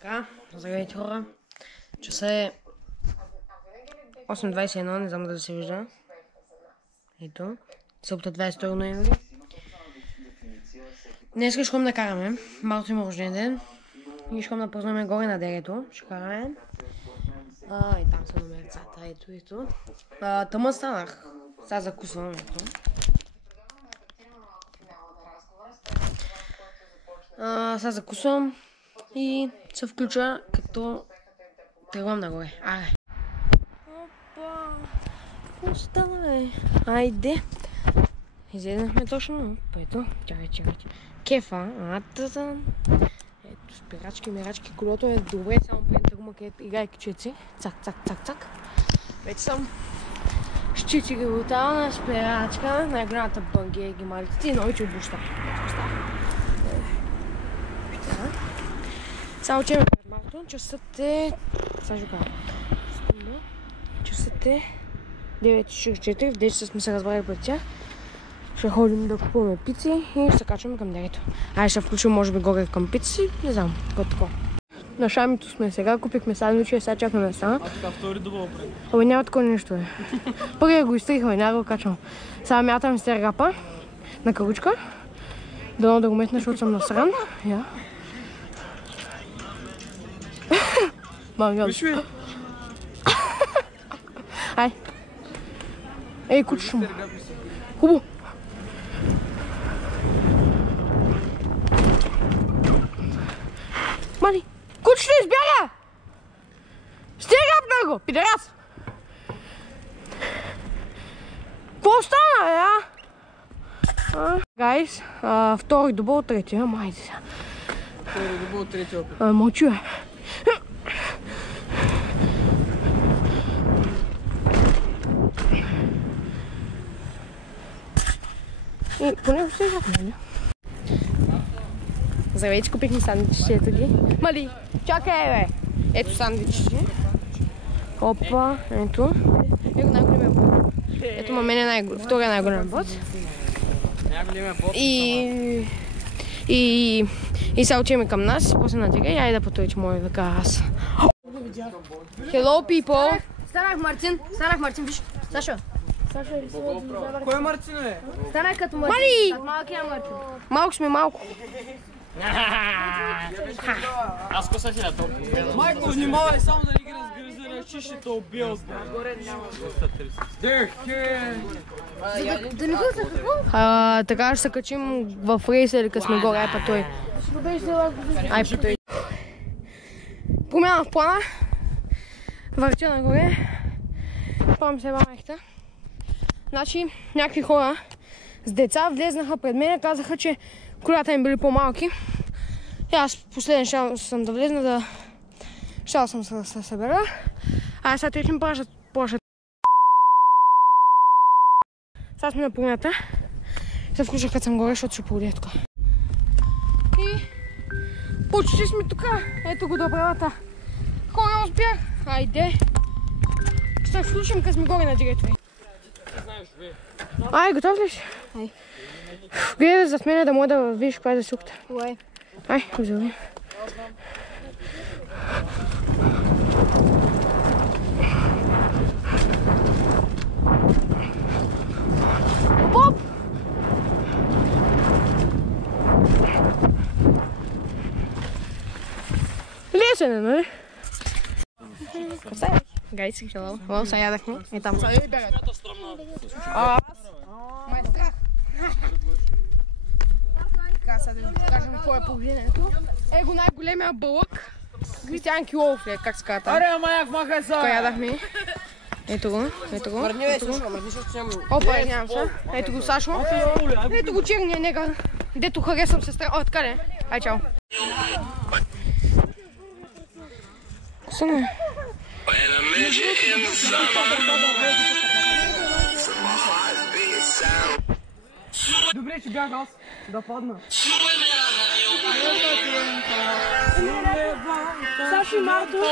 Така, здравейте хора. Часа е 8:21, не знам да се вижда. Ето, събота 22 ноември. Днес ще ходим да караме. Малко има рожден ден. И ще ходим да познаме горе на дерето. Ще караме. И там са номерцата. Ето. Тъмън станах. Сега закусвам. Ето. Сега закусвам и се включа като тръгвам нагоре. Аре! Опа! Какво стана, бе? Айде! Изеднахме точно. Ето, чакайте. Кефа. Ето, спирачки, мирачки. Колото е добре, само преди трума, където играйки чеци. Цак. Вече съм с чици брутална спирачка. Най-голямата бънги ги малите и новите обуща. Сега учеме пред маратон. Часът е... Сега ще кажа. Часът е 9:44. В 10 сме се разбрали пред тях. Ще ходим да купуваме пици и ще се качваме към дерето. Ще включим може би горе към пици. Не знам, какво такова. На шамито сме сега. Купихме сандвичи, сега чакаме да стана. Така втори добъл пред. Абе няма такова нещо, бе. Първия го изтрихме, няма да го качвам. Сега мятам стергапа на каручка. Дано да го метна, защото съм насран. Я. Виж ми! Ай! Ей, кучето му! Хубаво! Мали! Кучето избяга! Стига на го! Пидерас! Какво стана, бе, Гайс, втори добъл, третия. Майде сега. Втори добъл, третия опит. Мълчи, бе. И поне ще се не? Здравейте, купихме сандвичите, ето ги. Мали, чакай, бе! Ето сандвичите. Опа, ето. Ето най-големия бот. Ето ма мен е втория най-голем бот. И сега отиваме към нас, после на тега и айде да пътувайте моя века аз. Hello, people! Станах Мартин, виж. Саша. Кой е Мартин, бе? Станах като Мартин, като малкия Мартин. Малко сме малко. Аз косах я толкова. Майко, внимавай само да не ги разгръза, че ще те убил. Да не го за какво? Така ще се качим в рейса или като сме горе, ай па той. Ай па той. Промяна в плана. Въртя нагоре. Спомням се бамехта. Значи някакви хора с деца влезнаха пред мен, казаха, че колята им били по-малки. И аз последен щял съм да влезна, да щял съм да се събера. Сега те ми плащат. Сега сме на промята. Се включах като съм горе, защото ще полудя тук. И почти сме тук. Ето го добрата. Хора успях. Айде. Ще се включим като сме горе на директори. Ай, готов ли си? Ай. Гледай зад мене да може да видиш каква е засухта. Ой. Ай, взели. Оп! Лесен е, нали? Красавец. Гайци, hello. О, сега ядахме. И там. Май страх. Така, сега да ви покажем какво е положението. Его най-големия бълък. Кристиан Килов, как се казва там. Аре, маяк, махай са! Кой ядахме? Ето го. Мърни, бе, слушай, мърни, ще нямам. Опа, нямам се. Ето го Сашо. Ето го черния негър. Дето харесвам сестра. О, така ли? Ай, чао. Съна. Добре, че бях аз. Да падна. Сашо и Марто.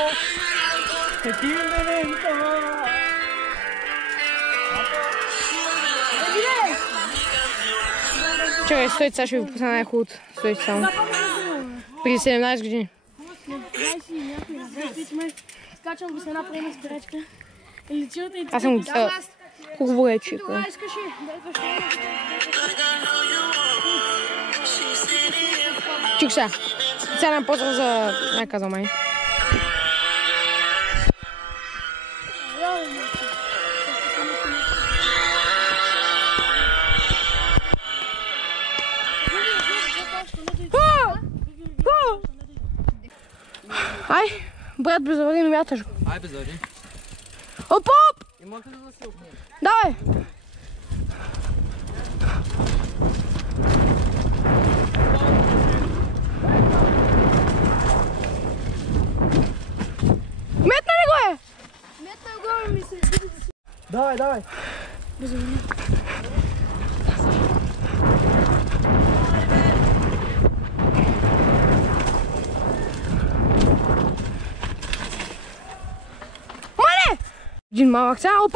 Чакай, стойте, сега ще ви пусна най-хубавото. Стойте само. Преди 17 години. Скачал го с една приема спирачка. Или чилата и Аз съм хубаво е чика. това искаше. Чук сега. Специален поздрав за майка за май. Ай, брат, бе завари, вяташ го. Ай, бе завари. Оп! Имате ли засилка? Давай! Метна ли го е? Метна го ми се. Давай, давай. Мале! Един малък сега, оп!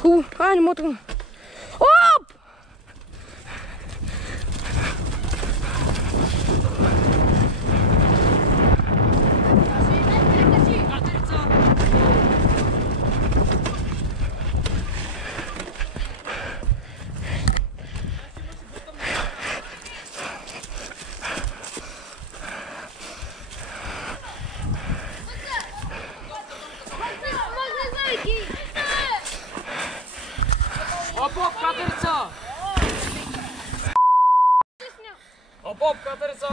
Хубаво, не мога тръгна. Оп! Оп, катерица! Оп, катерица!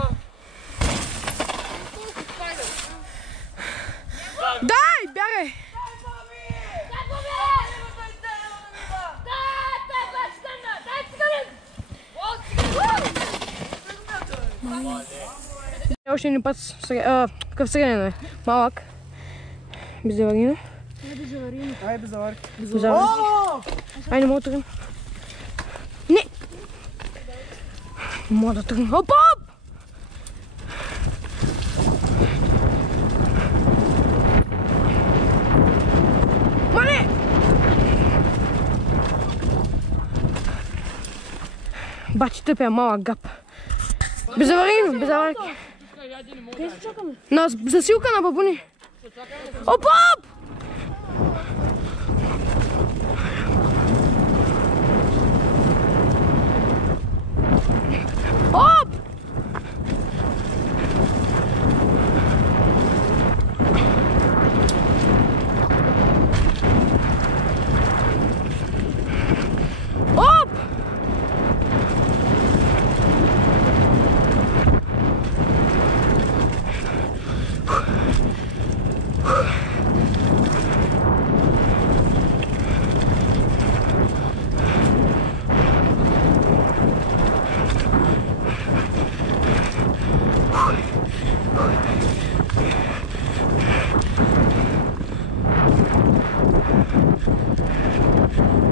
Дай, бягай! Още един път какъв среден е. Малък. Безаварина. Ай, бе завари. Безаварина. Ай, не мога да тръгна. Не! Не мога да тръгна. Оп, оп! Мале! Бачи тъпя малък гап. Безаварина, безаварки. На засилка на бабуни. Оп, оп! Оп! Оп!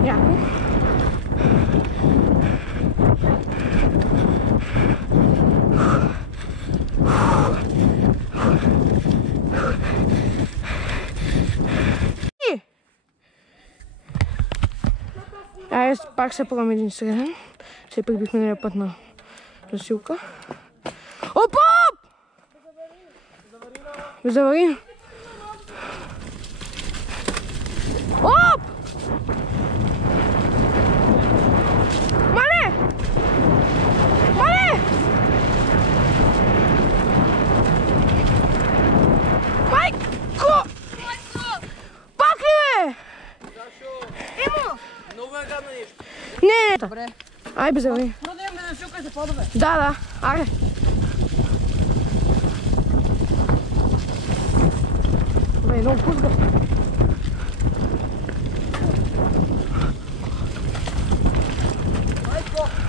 Яко. Ай, пак се пробвам един среден. Се прибих миналия път на засилка. Оп, оп! Заварина. Оп! Мале! Мале! Майко! Пак ли бе? Много е гадно нещо. Не! Добре. Ай, бе, заварина. Трудно имаме да шукайте по-добре. Да, аре. Бе, много пузга.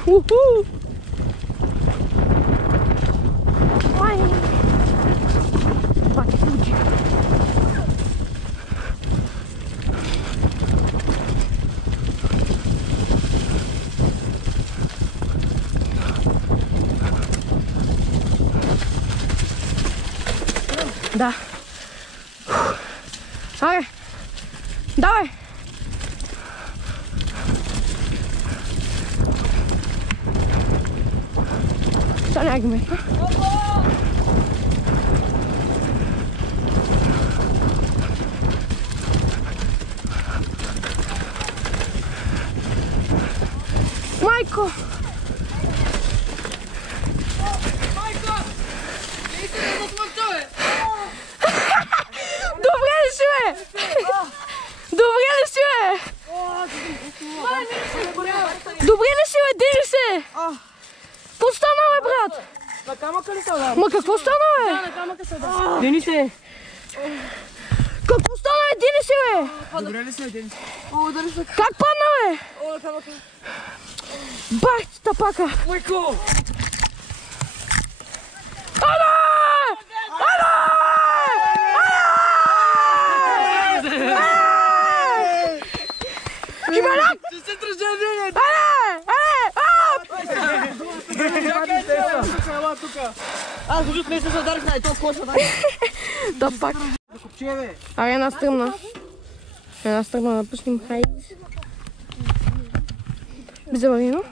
Уху! Май! Бати пуджи. Да. Аре. Давай. Сега няма ги метна. Майко! Добре ли си, бе? Добре ли си, бе? Добре ли си, бе? Дели се! Какво стана, бе, брат? На камъка ли са удар? Ма какво стана, бе? На камъка са удар. Дени се. Какво стана, бе? Дели се, бе? Добре ли си, Дени? Как падна, бе? О, на камъка. Бах ти тапака! Майко! Ана! Ана! Кибалак! Се тръжение! Ела тука! Аз виждат не се задарих на ето коша, дай! Да пак! Копче, бе! Аре, една стръмна. Една стръмна да пуснем. Хайде. Безаварийно.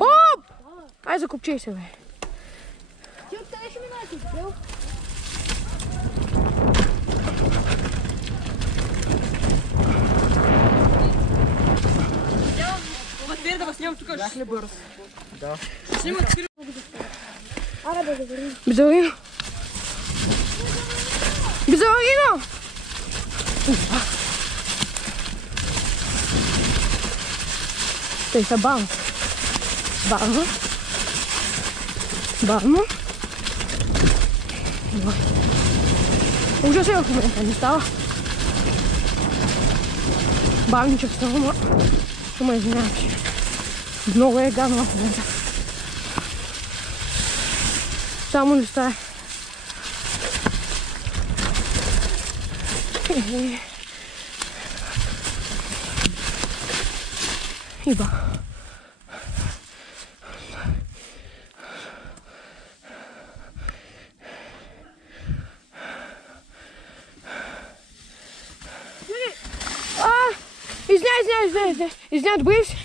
Оп! Ай, закопчей се, бе. Ти откъде ще минаш? Бел? Отвери да вас снимам тук. Бях ли бърз? Да. Снимай, Аре, да завърни. Безаварийно. Безаварийно! Те са бавно. Бавно. Бавно. Ужас е в момента, не става. Бавничък става, ма... Ще ме извинявам, че много е гадно в момента. Само не става. Иба. Извиняй, добре ли си?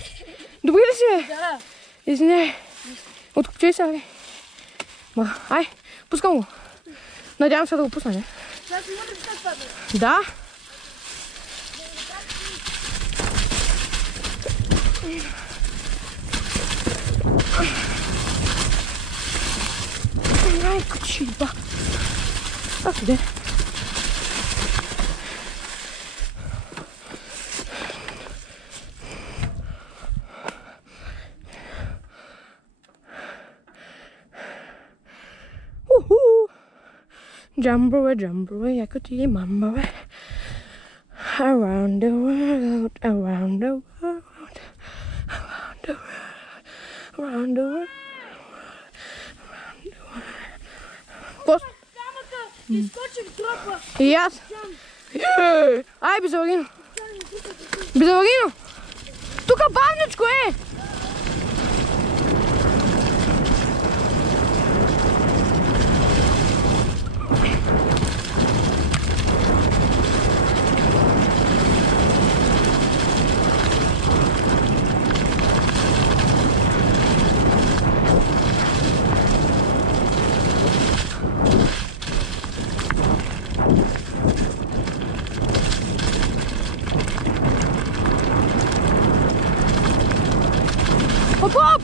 Добре ли си, бе? Да. Извиняй. Откопчей се, бе. Ма, ай, пускам го. Надявам се да го пусна, не? Сега си можеш да падне. Да. Ай, кочиба. Так, иде. Jumbo, jako ty mambo. Around the world, around the world, around the world, around the world, around the world. Пост? Камъка! Изкочих тропа! И аз. Ай, безаварийно. Безаварийно. Тука бавничко е. Оп, оп!